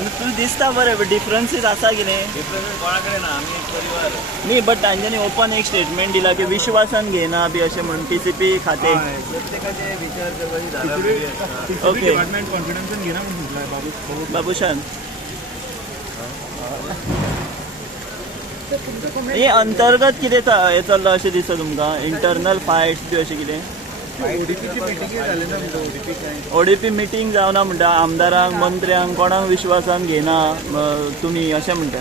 तुला दिसता बरें डिफरन्सीस आसा कितें? डिफरन्स कोणाकडे ना, आम्ही एक परिवार. न्ही बट तांच्यांनी ओपन एक स्टेटमेंट दिला की विश्वासान घेना बी अशें म्हणून PCP खाते. प्रत्येकाचे विचार करपाची धारा वेगळी आसता. ओके डिपार्टमेंट कॉन्फिडन्सान घेना म्हणून म्हटलं बाबूशान. हे अंतर्गत कितें हे चल्लां अशें दिसता तुमकां? इंटरनल फायट्स बी अशें कितें? ओडीपीची मिटिंग झाली ना म्हणतो ओडीपी काय ODP मिटींग जावना म्हणटा, आमदारांक मंत्र्यांक कोणाक विश्वासान घेना तुमी अशें म्हणटा.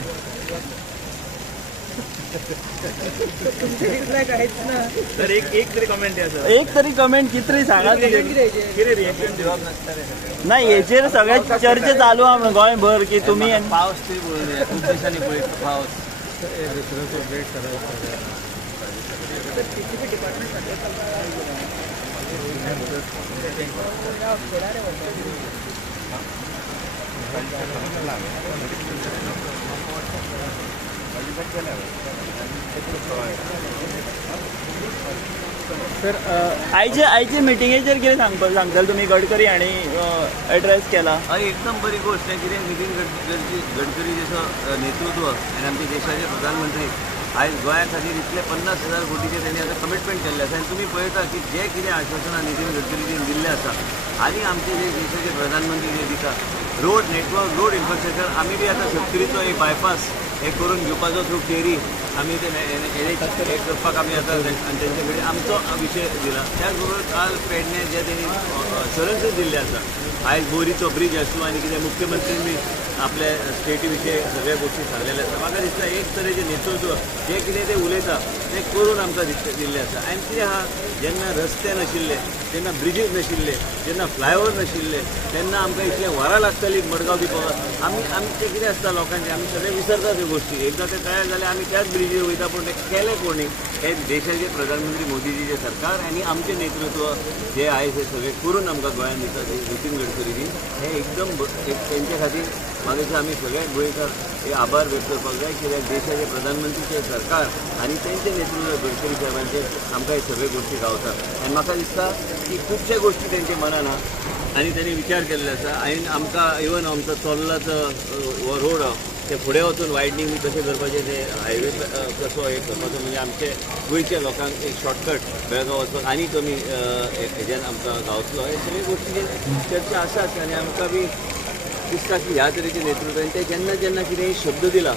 तर एक तरी कमेंट आहे सर. एक तरी कमेंट कितरी सांगात किती रिएक्शन दिवप नाही हेचेर सगळे चर्चा चालू आहा गोंयभर की तुमी पावस तरी पळोवया, खूप दिसांनी पळयता पावस. सर आयचे मिटिंगेचेर कितें सांगताले तुमी? गडकरी हांणी एड्रेस केला. हय एकदम बरी गोष्ट आहे. कितें नितीन गडकरी जसं नेतृत्व आणि आमचे देशाचे प्रधानमंत्री आयज गोंया खातीर इतले 50,000 कोटीचे त्यांनी आता कमिटमेंट केल्ले आसा. आनी तुमी पळयता की जे कितें आश्वासनां नितीन गडकरीजीन दिल्ले आसा आनी आमचे जे देशाचे प्रधानमंत्री जे दिता रोड नेटवर्क, रोड इन्फ्रास्ट्रक्चर, आमी बी आतां सत्तरीचो एक बायपास हे करून घेवपाचो थ्रू केरी आमी ते हे करपाक आमी आतां आनी तेंचे कडेन आमचो विशय दिला. त्याच बरोबर काल पेडणे जे तेणी सरन्सीस दिल्ले आसा, आयज बोरीचो ब्रीज आसूं आनी कितें मुख्यमंत्र्यांनी आपल्या स्टेटी विशयी सगळ्या गोष्टी सांगलेले आसा. म्हाका दिसता एक तरेचें नेतृत्व जे कितें ते उलयता तें करून आमकां दिल्लें आसा. आनी कितें आहा, जेन्ना रस्ते नाशिल्ले, जेन्ना ब्रिजीस नाशिल्ले, जेन्ना फ्लायओवर नाशिल्ले, तेन्ना आमकां इतलें वरां लागतालीं मडगांव दिवपाक. आमचें कितें आसता लोकांचें, आमी सगळे विसरता त्यो गोश्टी. एकदां तें तयार जाल्यार आमी त्याच ब्रिजीर वयता, पूण तें केलें कोणी? हे देशाचे प्रधानमंत्री मोदीजीचे सरकार आनी आमचें नेतृत्व जे आयज हे सगळे करून आमकां गोंयांत दिता ते नितीन गडकरीजी हे एकदम तेंचे खातीर म्हाका दिसता आमी सगळे गोंयकार हे आभार व्यक्त करपाक जाय. कित्याक देशाचे प्रधानमंत्रीचे सरकार आनी तेंचे नेतृत्व गडकरी साहेबांचे आमकां हे सगळे गोश्टी गावतात. आनी म्हाका दिसता की खुबशे गोश्टी तेंचे मनान आहा आनी तेणी विचार केल्ले आसा. आनी आमकां इवन आमचो चोरलाचो रोड ते फुडें वचून वायडनींग बी कशें करपाचें, ते हायवे कसो हे करपाचो, म्हणजे आमचे गोंयच्या लोकांक एक शॉर्टकट बेळगांव वचपाक आनी कमी हेज्यान आमकां गावतलो. हे सगळे गोश्टीचेर चर्चा आसाच. आनी आमकां बी दिसता की ह्या तरेचे नेतृत्व ते जेन्ना जेन्ना कितेंय शब्द दिला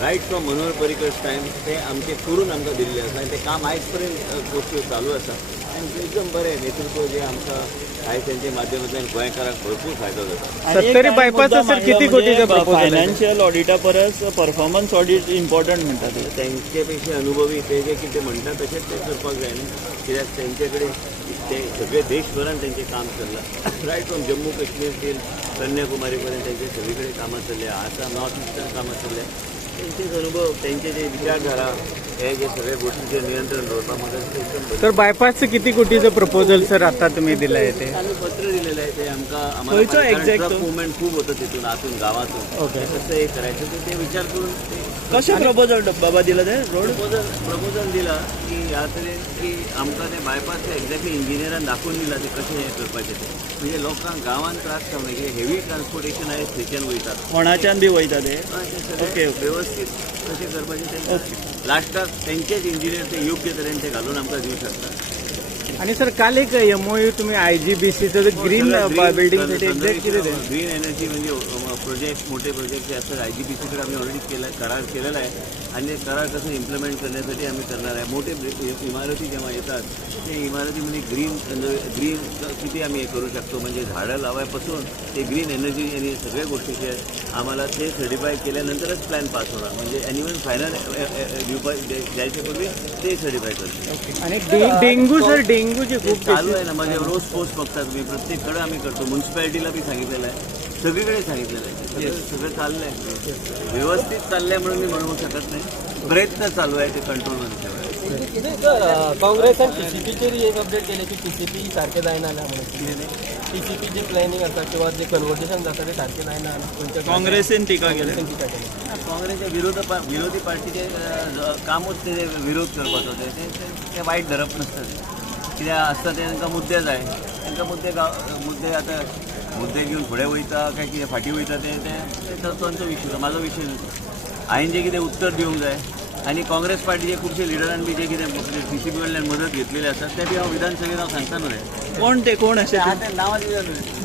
right from Manohar Parrikar time ते आमचे करून आमकां दिल्ले आसा. आनी तें काम आयज पर्यंत गोश्टी चालू आसा. आनी एकदम बरें नेतृत्व जे आमकां आयज तेंचे माध्यमांतल्यान गोंयकारांक भरपूर फायदो जाता. सत्तरी बायपास सर किती कोटीचो फायनान्शियल ऑडिटा परस परफॉर्मन्स ऑडिट इम्पॉर्टंट म्हणटा ते. तेंचे पेक्षा अनुभवी ते जे कितें म्हणटा तशेंच ते करपाक जाय न्ही. कित्याक तेंचे कडेन ते सगळे देशभरान तेंचें काम चल्लां. Right from Jammu Kashmir till Kanyakumari पर्यंत तेंचे सगळे कडेन कामां चल्ल्या. आतां नॉर्थ इस्टर्न कामां चल्ल्या. तेंचेच अनुभव, तेंचे जे विचारधारा, हे जे सगळे गोष्टीचेर नियंत्रण दवरपाक म्हाका एकदम. तर बायपासचं किती कोटीचं प्रपोजल सर आता तुम्ही दिलं आहे ते? आम्ही पत्र दिलेलं आहे. ते आम्हाला ट्रक मुवमेंट खूप होतं तिथून आतून गावातून. कसं हे करायचं ते विचार करून कशें प्रपोजल बाबा दिलं ते रोड प्रपोजल दिला की ह्या तरेन की आमकां ते बायपास ते एक्झॅक्टली इंजिनियरान दाखवून दिला ते कशें हें करपाचें ते. म्हणजे लोकांक गांवांत त्रास जावं की हेवी ट्रान्सपोर्टेशन आहे थंयच्यान वयतात, कोणाच्यान बी वयता ते. ओके व्यवस्थीत कशें करपाचें ते लास्टाक तेंचेच इंजिनियर ते योग्य तरेन ते घालून आमकां दिवं शकतात. आणि सर काल एक MOU तुम्ही IGBCचं ग्रीन बिल्डिंगसाठी एक्झॅक्ट किती ते ग्रीन एनर्जी म्हणजे प्रोजेक्ट, मोठे प्रोजेक्ट जे असतात IGBC कडे आम्ही ऑलरेडी करार केलेला आहे. आणि ते करार कसं इम्प्लिमेंट करण्यासाठी आम्ही करणार आहे. मोठे इमारती जेव्हा येतात ते इमारतीमध्ये ग्रीन किती आम्ही हे करू शकतो, म्हणजे झाडं लावायपासून ते ग्रीन एनर्जी आणि सगळ्या गोष्टीचे आम्हाला ते सर्टिफाय केल्यानंतरच प्लॅन पास होणार. म्हणजे ॲन्युअल फायनल द्यायच्या पूर्वी ते सर्टिफाय करतो. आणि डेंग्यू सर डेंग्यूचे खूप चालू आहे ना. म्हणजे रोज पोस्ट बघतात मी, प्रत्येककडे आम्ही करतो. म्युन्सिपॅलिटीला बी सांगितलेलं आहे, सगळीकडे सांगितलेलं आहे. सगळं चाललंय, व्यवस्थित चाललंय म्हणून मी म्हणू शकत नाही. प्रयत्न चालू आहे ते कंट्रोलमध्ये ठेवायचे. काँग्रेस आणि PCPचे एक अपडेट केले की PCP सारखे जायना म्हणून. PCP जे प्लॅनिंग आसा किंवा जे कन्वर्सेशन जाता ते सारखे जायना. काँग्रेसीन टिका केली. काँग्रेसच्या विरोधी पार्टीचे कामूच ते विरोध करपाचो ते वाईट धरप नसतं. कित्याक आसता ते तांकां मुद्दे जाय. तांकां मुद्दे आतां मुद्दे घेऊन फुडें वयता काय कितें फाटीं वयता ते तांचो विशय तो, म्हाजो विशय न्हू. हांवें जें कितें उत्तर दिवंक जाय आनी काँग्रेस पार्टीचे खुबशे लिडरान बी जे कितें PCB कडल्यान मदत घेतलेली आसा ते बी हांव विधानसभेत हांव सांगता न्हू रे. कोण ते कोण असे ते नांवां दिल्या न्हू.